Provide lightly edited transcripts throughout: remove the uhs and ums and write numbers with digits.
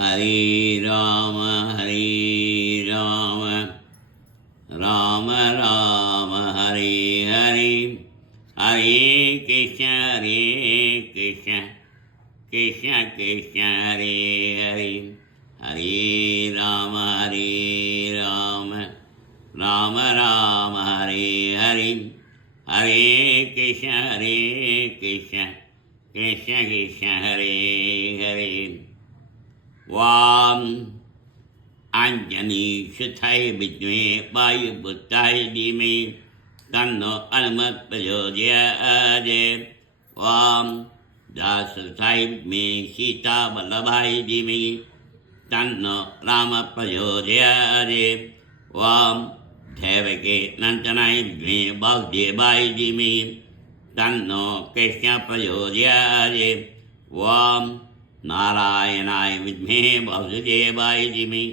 ஹரே ராம ஹரே ராம ராம ராம ஹரே ஹரே ஹரே கிருஷ்ண கிருஷ்ண கிருஷ்ண கிருஷ்ண ஹரே ஹரே ஹரே ராம ராம ராம ராம ஹரே ஹரே ஹரே கிருஷ்ண கிருஷ்ண கிருஷ்ண கிருஷ்ண ஹரே ஹரே वाम अंजनी सुथाय विद्मे वायुपुत्राय धीमहि तन्नो हनुमत् प्रचोदयात् वाम दासरथाय विद्मे सीतावल्लभाय धीमहि तन्नो रामः प्रचोदयात् वाम देवकी नन्दनाय विद्मे वासुदेवाय धीमहि तन्नो कृष्णः प्रचोदयात् वाम नारायणाय विद्महे वासुदेवाय धीमहि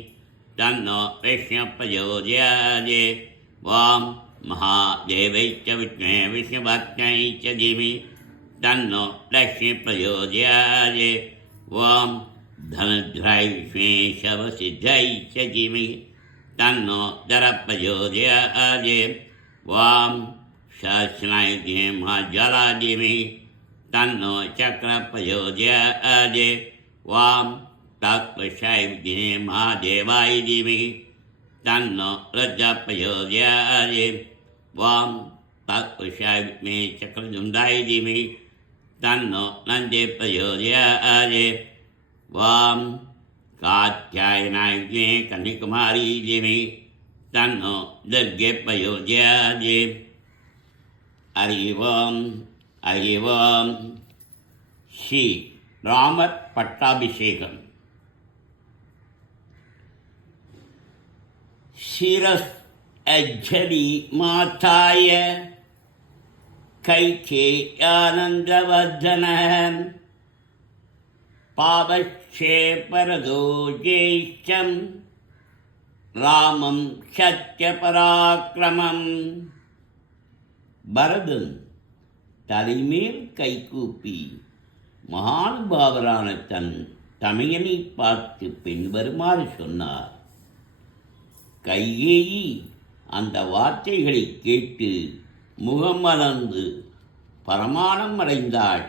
तन्नो कृष्णः प्रचोदयात् वाम महादेवै च विद्महे विष्णुभक्त्यै च धीमहि तन्नो लक्ष्मीः प्रचोदयात् वाम धनुर्धराय विद्महे सर्वसिद्ध्यै च धीमहि तन्नो रुद्रः प्रचोदयात् वाम सहस्राय विद्महे महाज्वालाय धीमहि तन्नो चक्रः प्रचोदयात् वाम तत्पुरुषाय विद्महे महादेवाय धीमहि तन्नो रुद्रः प्रचोदयात् वाम तत्पुरुषाय विद्महे चक्रतुण्डाय धीमहि तन्नो नन्दिः प्रचोदयात् वाम कात्यायनाय विद्महे कन्याकुमारी धीमहि तन्नो दुर्गे प्रचोदयात् हरि ओम அறிவோம். ஸ்ரீ ராமர் பட்டாபிஷேகம். சிரஸ் அஜ்ஜலி மாதாய கைகேயானந்தவர்தன பாவக்ஷேபரதோ ஜேஷ்டம் ராமம் சத்யபராக்கிரமம். பரதன் தலைமேல் கைகூப்பி மகானுபாவரான தன் தமையனை பார்த்து பின்வருமாறு சொன்னார். கைகேயி அந்த வார்த்தைகளை கேட்டு முகமலர்ந்து பரமானம் அடைந்தாள்.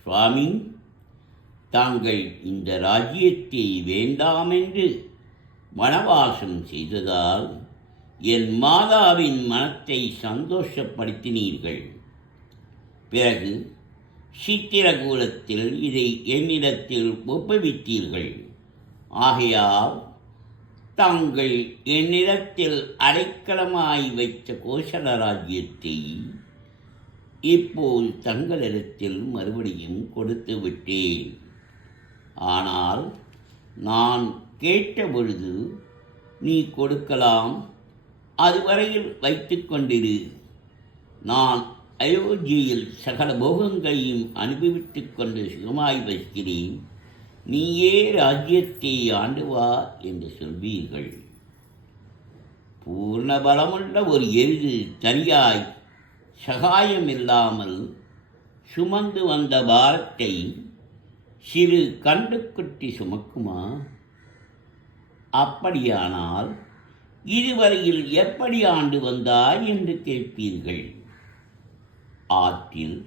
சுவாமி, தாங்கள் இந்த ராஜ்யத்தை வேண்டாமென்று வனவாசம் செய்ததால் என் மாதாவின் மனத்தை சந்தோஷப்படுத்தினீர்கள். பிறகு சித்திரகூலத்தில் இதை என்னிடத்தில் ஒப்புவித்தீர்கள். ஆகையால் தாங்கள் என்னிடத்தில் அடைக்கலமாய் வைத்த கோசல ராஜ்யத்தை இப்போது தங்களிடத்தில் மறுபடியும் கொடுத்து விட்டேன். ஆனால் நான் கேட்டபொழுது நீ கொடுக்கலாம், அதுவரையில் வைத்து கொண்டிரு. நான் அயோத்தியில் சகல போகங்களையும் அனுபவித்துக் கொண்டு சுகமாய் வசிக்கிறேன். நீயே ராஜ்யத்தை ஆண்டு வா என்று சொல்வீர்கள். பூர்ண பலமுள்ள ஒரு எருது தனியாய் சகாயம் இல்லாமல் சுமந்து வந்த பாரத்தை சிறு கண்டுக்குட்டி சுமக்குமா? அப்படியானால் இதுவரையில் எப்படி ஆண்டு வந்தாய் என்று கேட்பீர்கள். ஆற்றில்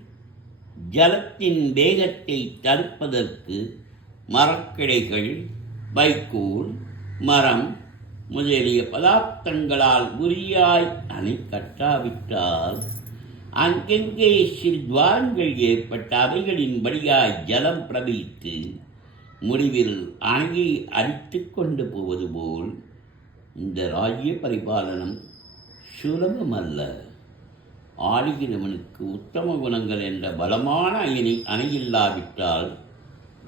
ஜலத்தின் வேகத்தை தடுப்பதற்கு மரக்கிளைகள், வைக்கோல், மரம் முதலிய பதார்த்தங்களால் உரியாய் அணை கட்டாவிட்டால் அங்கெங்கே சிறு துவாரங்கள் ஏற்பட்ட அவைகளின் வழியாய் ஜலம் பிரவகித்து முடிவில் அணையை அரித்து கொண்டு போவது போல் இந்த ராஜ்ய பரிபாலனம் சுலபமல்ல. ஆளுகிறவனுக்கு உத்தம குணங்கள் என்ற பலமான அணையில்லாவிட்டால்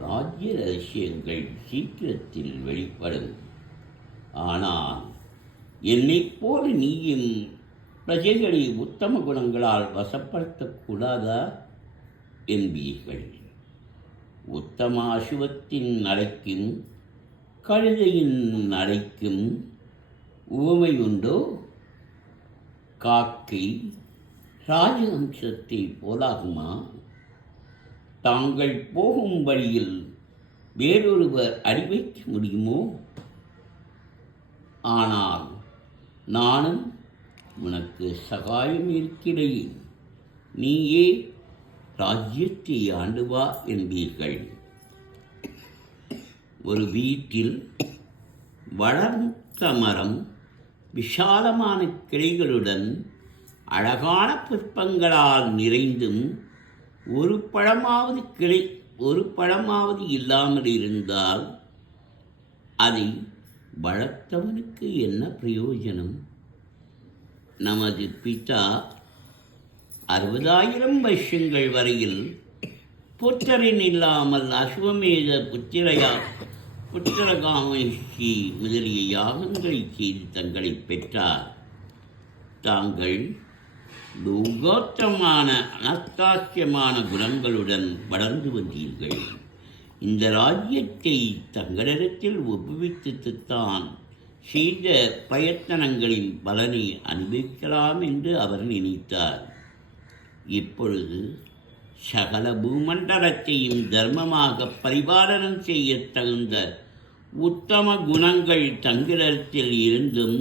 ராஜ்ய ரகசியங்கள் சீக்கிரத்தில் வெளிப்படும். ஆனால் என்னைப் போல நீயும் பிரஜைகளை உத்தம குணங்களால் வசப்படுத்தக்கூடாதா என்பீர்கள். உத்தம அசுவத்தின் நடைக்கும் கழுதையின் நடைக்கும் உவமை உண்டோ? காக்கை ராஜவம்சத்தை போலாகுமா? தாங்கள் போகும் வழியில் வேறொருவர் அடி வைக்க முடியுமோ? ஆனால் நானும் உனக்கு சகாயம் இருக்கிறேன். நீயே ராஜ்யத்தை ஆண்டு வா என்பீர்கள். ஒரு வீட்டில் வளர்ந்த மரம் விஷாலமான கிளைகளுடன் அழகான புஷ்பங்களால் நிறைந்தும் ஒரு பழமாவது இல்லாமல் இருந்தால் அதை வளர்த்தவனுக்கு என்ன பிரயோஜனம்? நமது பிதா 60,000 வருஷங்கள் வரையில் புத்திரன் இல்லாமல் அசுவமேத புத்திரகாமேஷி முதலிய யாகங்களை செய்து தங்களை பெற்றார். தாங்கள் லோகோத்தமான அனஸ்தாசியமான குணங்களுடன் வளர்ந்து வந்தீர்கள். இந்த ராஜ்யத்தை தங்களிடத்தில் ஒப்புவித்துத்தான் செய்த பிரயத்தனங்களின் பலனை அனுபவிக்கலாம் என்று அவர் நினைத்தார். இப்பொழுது சகல பூமண்டலத்தையும் தர்மமாக பரிபாலனம் செய்ய தகுந்த உத்தம குணங்கள் தங்களிடத்தில் இருந்தும்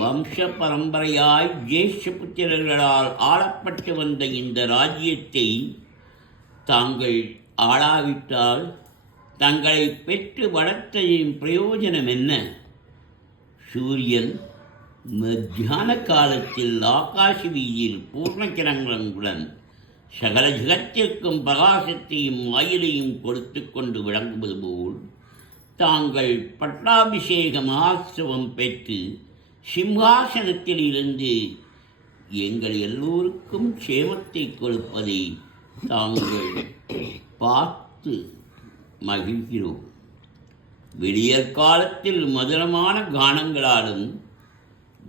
வம்ச பரம்பரையாய் ஜேஷ்ட புத்திரர்களால் ஆளப்பட்டு வந்த இந்த ராஜ்யத்தை தாங்கள் ஆளாவிட்டால் தங்களை பெற்று வளர்த்ததின் பிரயோஜனம் என்ன? சூரியன் மத்தியான காலத்தில் ஆகாச வீதியில் பூர்ணக்கிரங்களுடன் சகல ஜகத்திற்கும் பிரகாசத்தையும் ஆயுளையும் கொடுத்து கொண்டு விளங்குவது போல் தாங்கள் பட்டாபிஷேக மகோத்சவம் பெற்று சிம்ஹாசனத்தில் இருந்து எங்கள் எல்லோருக்கும் க்ஷேமத்தை கொடுப்பதை தாங்கள் பார்த்து மகிழ்கிறோம். விடியற் காலத்தில் மதுரமான கானங்களாலும்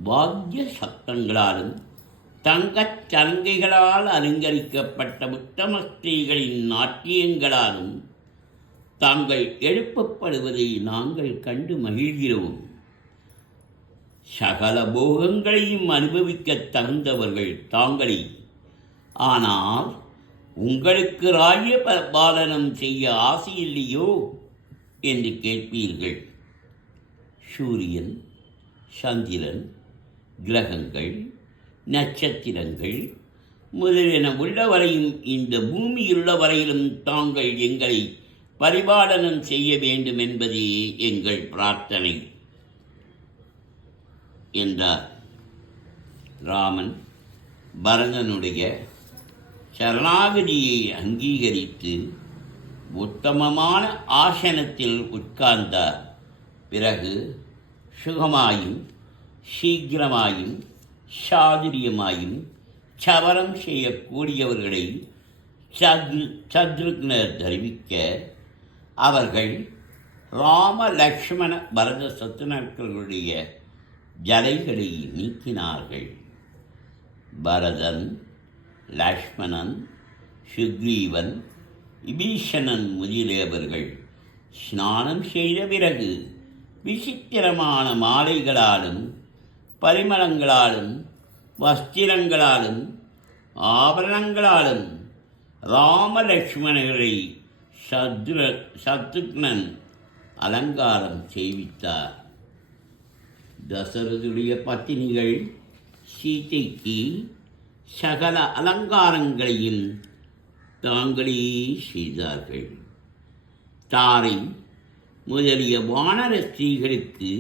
வாத்திய சத்தங்களாலும் தங்கச் சலங்கைகளால் அலங்கரிக்கப்பட்ட உத்தம ஸ்திரீகளின் நாட்டியங்களாலும் தாங்கள் எழுப்பப்படுவதை நாங்கள் கண்டு மகிழ்கிறோம். சகல போகங்களையும் அனுபவிக்க தகுந்தவர்கள் தாங்களே. ஆனால் உங்களுக்கு ராஜ்ய பாலனம் செய்ய ஆசை இல்லையோ என்று கேட்பீர்கள். சூரியன், சந்திரன், கிரகங்கள், நட்சத்திரங்கள் முதலியன உள்ளவரையும் இந்த பூமியுள்ள வரையிலும் தாங்கள் எங்களை பரிபாலனம் செய்ய வேண்டும் என்பதே எங்கள் பிரார்த்தனை என்றார். ராமன் பரதனுடைய சரணாகதியை அங்கீகரித்து உத்தமமான ஆசனத்தில் உட்கார்ந்தார். பிறகு சுகமாயும் சீக்கிரமாயும் சாதுரியமாயும் சவரம் செய்யக்கூடியவர்களை சத்ருக்னர் தெரிவிக்க அவர்கள் ராம லக்ஷ்மண பரத சத்துருக்களுடைய ஜலைகளை நீக்கினார்கள். பரதன், லக்ஷ்மணன், சுக்ரீவன், விபீஷணன் முதலியவர்கள் ஸ்நானம் செய்த பிறகு விசித்திரமான மாலைகளாலும் பரிமளங்களாலும் வஸ்திரங்களாலும் ஆபரணங்களாலும் ராமலக்ஷ்மணர்களை சத்ருக்னன் அலங்காரம் செய்வித்தார். தசரதுடைய பத்தினிகள் சீதைக்கு சகல அலங்காரங்களையும் தாங்களே செய்தார்கள். தாரை முதலிய வானர ஸ்திரீகளுக்கு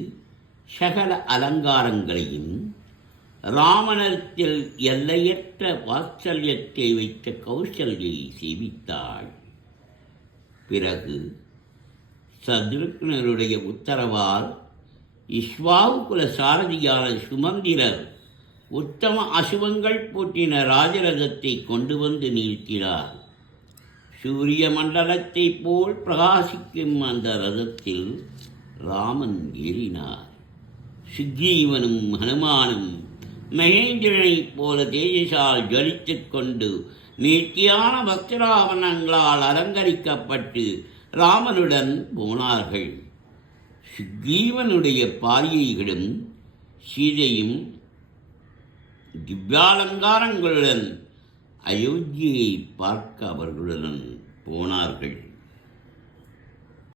சகல அலங்காரங்களையும் ராமனிடத்தில் எல்லையற்ற வாத்சல்யத்தை வைத்த கௌசல்யை சேவித்தாள். பிறகு சத்ருக்னருடைய உத்தரவால் இஸ்வாகுல சாரதியான சுமந்திரர் உத்தம அசுவங்கள் பூட்டின ராஜரதத்தை கொண்டு வந்து நிறுத்தினார். சூரிய மண்டலத்தை போல் பிரகாசிக்கும் அந்த ரதத்தில் ராமன் ஏறினார். சுக்ரீவனும் ஹனுமானும் மகேந்திரனைப் போல தேஜசால் ஜலித்து கொண்டு நேர்த்தியான பக்தராவணங்களால் அலங்கரிக்கப்பட்டு ராமனுடன் போனார்கள். சுக்ரீவனுடைய பாரியைகளும் சீதையும் திவ்யாலங்காரங்களுடன் அயோத்தியை பார்க்க அவர்களுடன் போனார்கள்.